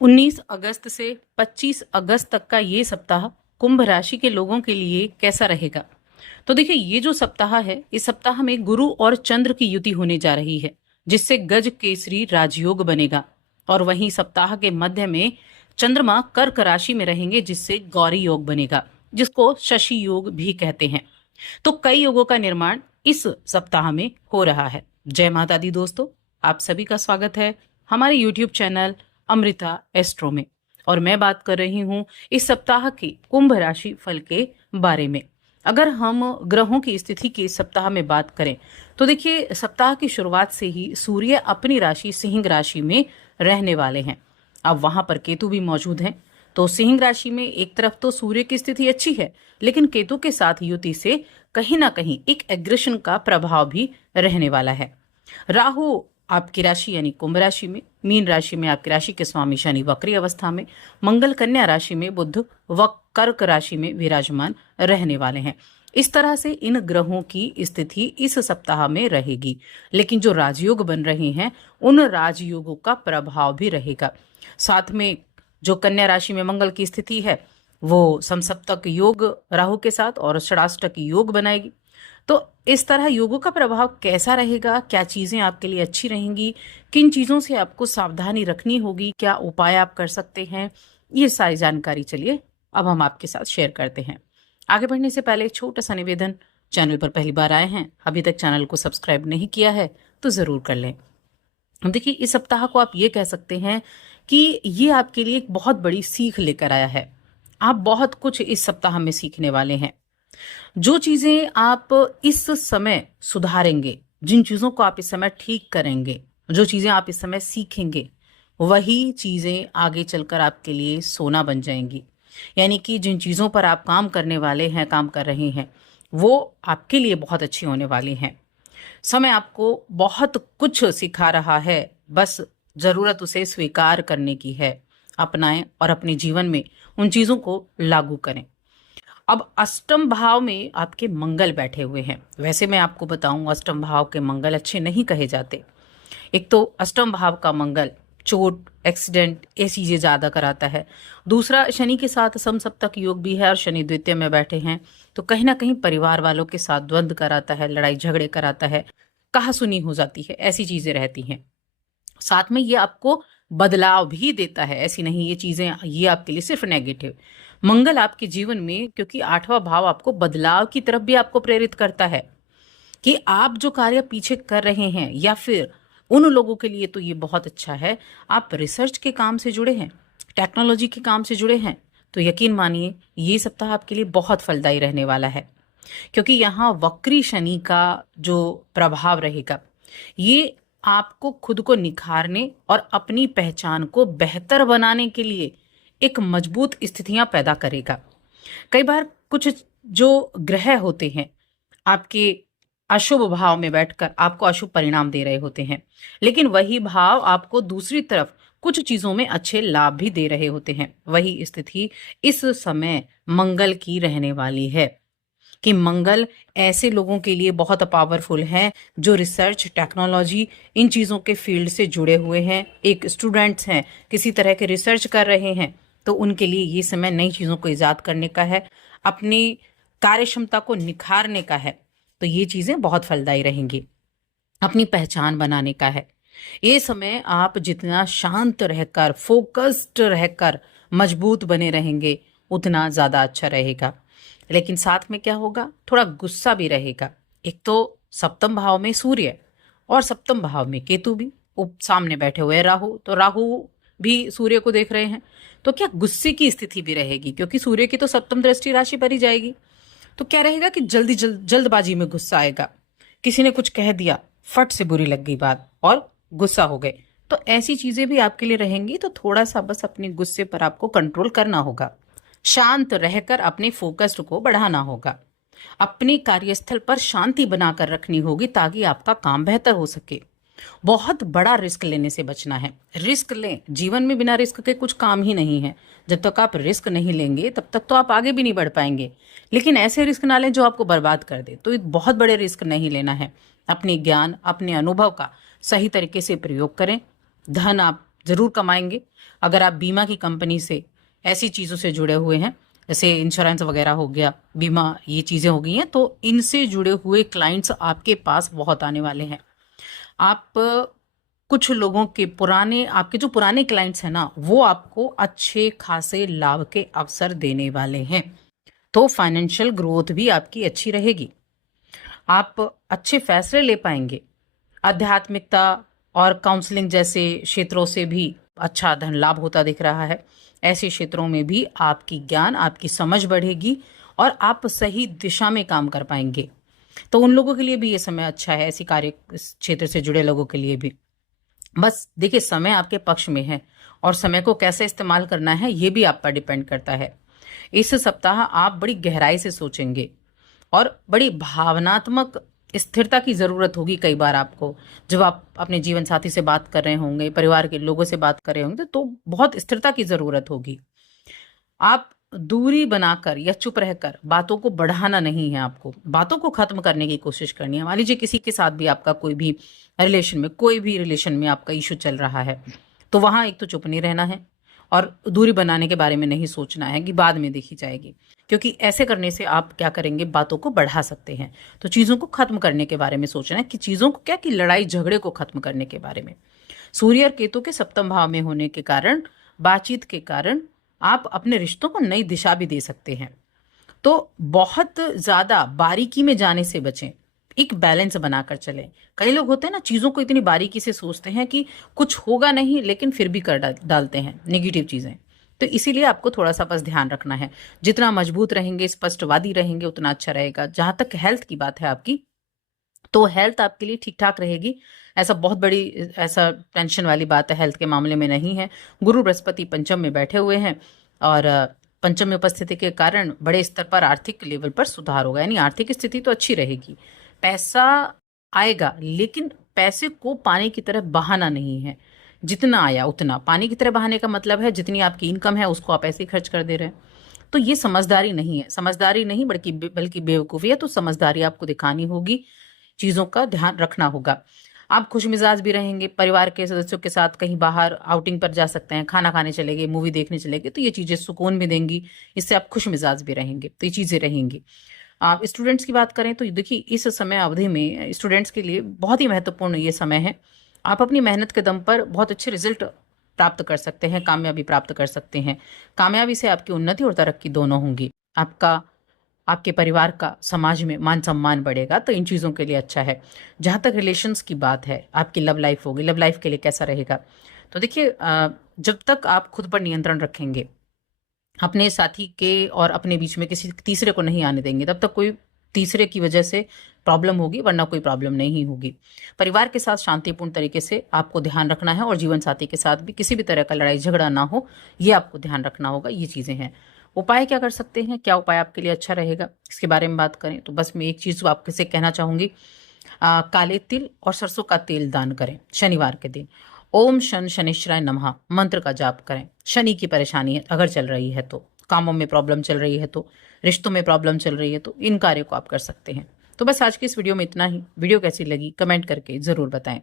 19 अगस्त से 25 अगस्त तक का ये सप्ताह कुंभ राशि के लोगों के लिए कैसा रहेगा? तो देखिए, ये जो सप्ताह है, इस सप्ताह में गुरु और चंद्र की युति होने जा रही है, जिससे गज केसरी राजयोग बनेगा। और वहीं सप्ताह के मध्य में चंद्रमा कर्क राशि में रहेंगे, जिससे गौरी योग बनेगा, जिसको शशि योग भी कहते हैं। तो कई योगों का निर्माण इस सप्ताह में हो रहा है। जय माता दी दोस्तों, आप सभी का स्वागत है हमारे यूट्यूब चैनल अमृता एस्ट्रो में। और मैं बात कर रही हूँ इस सप्ताह के कुंभ राशि फल के बारे में। अगर हम ग्रहों की स्थिति की इस सप्ताह में बात करें तो देखिए, सप्ताह की शुरुआत से ही सूर्य अपनी राशि सिंह राशि में रहने वाले हैं। अब वहां पर केतु भी मौजूद हैं। तो सिंह राशि में एक तरफ तो सूर्य की स्थिति अच्छी है, लेकिन केतु के साथ युति से कहीं ना कहीं एक एग्रेशन का प्रभाव भी रहने वाला है। राहु आपकी राशि यानी कुंभ राशि में, मीन राशि में आपकी राशि के स्वामी शनि वक्री अवस्था में, मंगल कन्या राशि में, बुध व कर्क राशि में विराजमान रहने वाले हैं। इस तरह से इन ग्रहों की स्थिति इस सप्ताह में रहेगी। लेकिन जो राजयोग बन रहे हैं, उन राजयोगों का प्रभाव भी रहेगा। साथ में जो कन्या राशि में मंगल की स्थिति है, वो समसप्तक योग राहु के साथ और षडाष्टक योग बनाएगी। तो इस तरह योगों का प्रभाव कैसा रहेगा, क्या चीजें आपके लिए अच्छी रहेंगी, किन चीजों से आपको सावधानी रखनी होगी, क्या उपाय आप कर सकते हैं, ये सारी जानकारी चलिए अब हम आपके साथ शेयर करते हैं। आगे बढ़ने से पहले छोटा सा निवेदन, चैनल पर पहली बार आए हैं, अभी तक चैनल को सब्सक्राइब नहीं किया है तो जरूर कर लें। देखिए, इस सप्ताह को आप ये कह सकते हैं कि ये आपके लिए एक बहुत बड़ी सीख लेकर आया है। आप बहुत कुछ इस सप्ताह में सीखने वाले हैं। जो चीजें आप इस समय सुधारेंगे, जिन चीजों को आप इस समय ठीक करेंगे, जो चीजें आप इस समय सीखेंगे, वही चीजें आगे चलकर आपके लिए सोना बन जाएंगी। यानी कि जिन चीजों पर आप काम करने वाले हैं, काम कर रहे हैं, वो आपके लिए बहुत अच्छी होने वाली हैं। समय आपको बहुत कुछ सिखा रहा है, बस जरूरत उसे स्वीकार करने की है। अपनाएं और अपने जीवन में उन चीजों को लागू करें। अब अष्टम भाव में आपके मंगल बैठे हुए हैं। वैसे मैं आपको बताऊं, अष्टम भाव के मंगल अच्छे नहीं कहे जाते। एक तो अष्टम भाव का मंगल चोट, एक्सीडेंट, ये चीजें ज्यादा कराता है। दूसरा, शनि के साथ समसप्तक योग भी है और शनि द्वितीय में बैठे हैं, तो कहीं ना कहीं परिवार वालों के साथ द्वंद्व कराता है, लड़ाई झगड़े कराता है, कहासुनी हो जाती है, ऐसी चीजें रहती हैं। साथ में ये आपको बदलाव भी देता है। ऐसी नहीं ये चीजें, ये आपके लिए सिर्फ नेगेटिव। मंगल आपके जीवन में, क्योंकि आठवां भाव आपको बदलाव की तरफ भी आपको प्रेरित करता है कि आप जो कार्य पीछे कर रहे हैं, या फिर उन लोगों के लिए तो ये बहुत अच्छा है, आप रिसर्च के काम से जुड़े हैं, टेक्नोलॉजी के काम से जुड़े हैं, तो यकीन मानिए ये सप्ताह आपके लिए बहुत फलदायी रहने वाला है। क्योंकि यहाँ वक्री शनि का जो प्रभाव रहेगा, ये आपको खुद को निखारने और अपनी पहचान को बेहतर बनाने के लिए एक मजबूत स्थितियां पैदा करेगा। कई बार कुछ जो ग्रह होते हैं आपके अशुभ भाव में बैठकर आपको अशुभ परिणाम दे रहे होते हैं, लेकिन वही भाव आपको दूसरी तरफ कुछ चीजों में अच्छे लाभ भी दे रहे होते हैं। वही स्थिति इस समय मंगल की रहने वाली है कि मंगल ऐसे लोगों के लिए बहुत पावरफुल है जो रिसर्च, टेक्नोलॉजी, इन चीज़ों के फील्ड से जुड़े हुए हैं। एक स्टूडेंट्स हैं, किसी तरह के रिसर्च कर रहे हैं, तो उनके लिए ये समय नई चीज़ों को ईजाद करने का है, अपनी कार्य क्षमता को निखारने का है। तो ये चीज़ें बहुत फलदायी रहेंगी। अपनी पहचान बनाने का है। ये समय आप जितना शांत रहकर, फोकस्ड रहकर मजबूत बने रहेंगे, उतना ज़्यादा अच्छा रहेगा। लेकिन साथ में क्या होगा, थोड़ा गुस्सा भी रहेगा। एक तो सप्तम भाव में सूर्य और सप्तम भाव में केतु भी सामने बैठे हुए हैं। राहु, तो राहु भी सूर्य को देख रहे हैं, तो क्या गुस्से की स्थिति भी रहेगी, क्योंकि सूर्य की तो सप्तम दृष्टि राशि पर ही जाएगी। तो क्या रहेगा कि जल्दबाजी में गुस्सा आएगा, किसी ने कुछ कह दिया, फट से बुरी लग गई बात और गुस्सा हो गए। तो ऐसी चीजें भी आपके लिए रहेंगी। तो थोड़ा सा बस अपने गुस्से पर आपको कंट्रोल करना होगा, शांत रहकर अपने फोकस को बढ़ाना होगा, अपने कार्यस्थल पर शांति बनाकर रखनी होगी ताकि आपका काम बेहतर हो सके। बहुत बड़ा रिस्क लेने से बचना है। रिस्क लें, जीवन में बिना रिस्क के कुछ काम ही नहीं है। जब तक आप रिस्क नहीं लेंगे तब तक तो आप आगे भी नहीं बढ़ पाएंगे। लेकिन ऐसे रिस्क ना लें जो आपको बर्बाद कर दे। तो एक बहुत बड़े रिस्क नहीं लेना है। अपने ज्ञान, अपने अनुभव का सही तरीके से प्रयोग करें। धन आप जरूर कमाएंगे। अगर आप बीमा की कंपनी से ऐसी चीज़ों से जुड़े हुए हैं, जैसे इंश्योरेंस वगैरह हो गया, बीमा, ये चीज़ें हो गई हैं, तो इनसे जुड़े हुए क्लाइंट्स आपके पास बहुत आने वाले हैं। आप कुछ लोगों के पुराने, आपके जो पुराने क्लाइंट्स हैं ना, वो आपको अच्छे खासे लाभ के अवसर देने वाले हैं। तो फाइनेंशियल ग्रोथ भी आपकी अच्छी रहेगी, आप अच्छे फैसले ले पाएंगे। आध्यात्मिकता और काउंसलिंग जैसे क्षेत्रों से भी अच्छा धन लाभ होता दिख रहा है। ऐसे क्षेत्रों में भी आपकी ज्ञान, आपकी समझ बढ़ेगी और आप सही दिशा में काम कर पाएंगे। तो उन लोगों के लिए भी ये समय अच्छा है, ऐसी कार्य क्षेत्र से जुड़े लोगों के लिए भी। बस देखिए, समय आपके पक्ष में है और समय को कैसे इस्तेमाल करना है ये भी आप पर डिपेंड करता है। इस सप्ताह आप बड़ी गहराई से सोचेंगे और बड़ी भावनात्मक स्थिरता की जरूरत होगी। कई बार आपको, जब आप अपने जीवन साथी से बात कर रहे होंगे, परिवार के लोगों से बात कर रहे होंगे, तो बहुत स्थिरता की जरूरत होगी। आप दूरी बनाकर या चुप रहकर बातों को बढ़ाना नहीं है, आपको बातों को खत्म करने की कोशिश करनी है। मान लीजिए किसी के साथ भी आपका कोई भी रिलेशन में आपका इशू चल रहा है, तो वहां एक तो चुप नहीं रहना है और दूरी बनाने के बारे में नहीं सोचना है कि बाद में देखी जाएगी, क्योंकि ऐसे करने से आप क्या करेंगे, बातों को बढ़ा सकते हैं। तो चीज़ों को खत्म करने के बारे में सोचना है, कि चीज़ों को क्या, कि लड़ाई झगड़े को खत्म करने के बारे में। सूर्य और केतु के सप्तम भाव में होने के कारण, बातचीत के कारण आप अपने रिश्तों को नई दिशा भी दे सकते हैं। तो बहुत ज़्यादा बारीकी में जाने से बचें, एक बैलेंस बनाकर चलें। कई लोग होते हैं ना, चीज़ों को इतनी बारीकी से सोचते हैं कि कुछ होगा नहीं, लेकिन फिर भी कर डालते हैं नेगेटिव चीज़ें। तो इसीलिए आपको थोड़ा सा बस ध्यान रखना है। जितना मजबूत रहेंगे, स्पष्टवादी रहेंगे, उतना अच्छा रहेगा। जहां तक हेल्थ की बात है आपकी, तो हेल्थ आपके लिए ठीक ठाक रहेगी। ऐसा बहुत बड़ी, ऐसा टेंशन वाली बात है हेल्थ के मामले में नहीं है। गुरु बृहस्पति पंचम में बैठे हुए हैं और पंचम में उपस्थिति के कारण बड़े स्तर पर आर्थिक लेवल पर सुधार होगा, यानी आर्थिक स्थिति तो अच्छी रहेगी। पैसा आएगा, लेकिन पैसे को पानी की तरह बहाना नहीं है। जितना आया उतना पानी की तरह बहाने का मतलब है जितनी आपकी इनकम है उसको आप ऐसे ही खर्च कर दे रहे हैं। तो ये समझदारी नहीं है, समझदारी नहीं बल्कि बेवकूफ़ी है। तो समझदारी आपको दिखानी होगी, चीज़ों का ध्यान रखना होगा। आप खुश मिजाज भी रहेंगे, परिवार के सदस्यों के साथ कहीं बाहर आउटिंग पर जा सकते हैं, खाना खाने चले गए, मूवी देखने चले गए, तो ये चीज़ें सुकून भी देंगी, इससे आप खुश मिजाज भी रहेंगे। तो ये चीज़ें रहेंगी। आप स्टूडेंट्स की बात करें तो देखिए, इस समय अवधि में स्टूडेंट्स के लिए बहुत ही महत्वपूर्ण ये समय है। आप अपनी मेहनत के दम पर बहुत अच्छे रिजल्ट प्राप्त कर सकते हैं, कामयाबी प्राप्त कर सकते हैं। कामयाबी से आपकी उन्नति और तरक्की दोनों होंगी। आपका, आपके परिवार का, समाज में मान सम्मान बढ़ेगा, तो इन चीज़ों के लिए अच्छा है। जहाँ तक रिलेशंस की बात है, आपकी लव लाइफ होगी, लव लाइफ के लिए कैसा रहेगा, तो देखिए, जब तक आप खुद पर नियंत्रण रखेंगे, अपने साथी के और अपने बीच में किसी तीसरे को नहीं आने देंगे, तब तक कोई तीसरे की वजह से प्रॉब्लम होगी, वरना कोई प्रॉब्लम नहीं होगी। परिवार के साथ शांतिपूर्ण तरीके से आपको ध्यान रखना है और जीवन साथी के साथ भी किसी भी तरह का लड़ाई झगड़ा ना हो, ये आपको ध्यान रखना होगा। ये चीज़ें हैं। उपाय क्या कर सकते हैं, क्या उपाय आपके लिए अच्छा रहेगा, इसके बारे में बात करें तो बस मैं एक चीज़ आपके से कहना चाहूँगी, काले तिल और सरसों का तेल दान करें शनिवार के दिन। ओम शन शनिश्चराय नमः मंत्र का जाप करें। शनि की परेशानी अगर चल रही है तो, कामों में प्रॉब्लम चल रही है तो, रिश्तों में प्रॉब्लम चल रही है तो, इन कार्यों को आप कर सकते हैं। तो बस आज की इस वीडियो में इतना ही। वीडियो कैसी लगी कमेंट करके ज़रूर बताएं।